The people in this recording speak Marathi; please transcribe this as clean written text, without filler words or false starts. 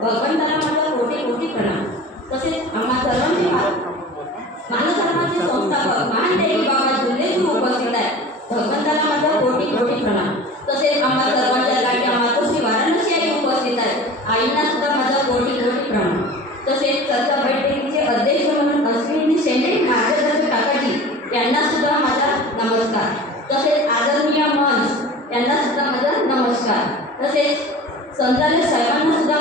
भगवंताला माझा कोटी कोटी प्रणाम। तसेच आम्हा सर्वांचे मानधर्माचे संस्थापक महान देवी बाबा जुल्लेजी उपस्थित आहेत, भगवंताला माझा कोटी कोटी प्रणाम। तसेच आम्हा सर्वांच्या लाडक्या मातोश्री वाराणसी आई उपस्थित आहेत, आईंना सुद्धा माझा कोटी कोटी प्रणाम। तसेच चर्चा बैठकीचे अध्यक्ष म्हणून अश्विनी शेंडे मार्गदर्शक काकाजी यांना सुद्धा माझा नमस्कार। तसेच आदरणीय मंच यांना सुद्धा माझा नमस्कार। तसेच संचालक साहेबांना सुद्धा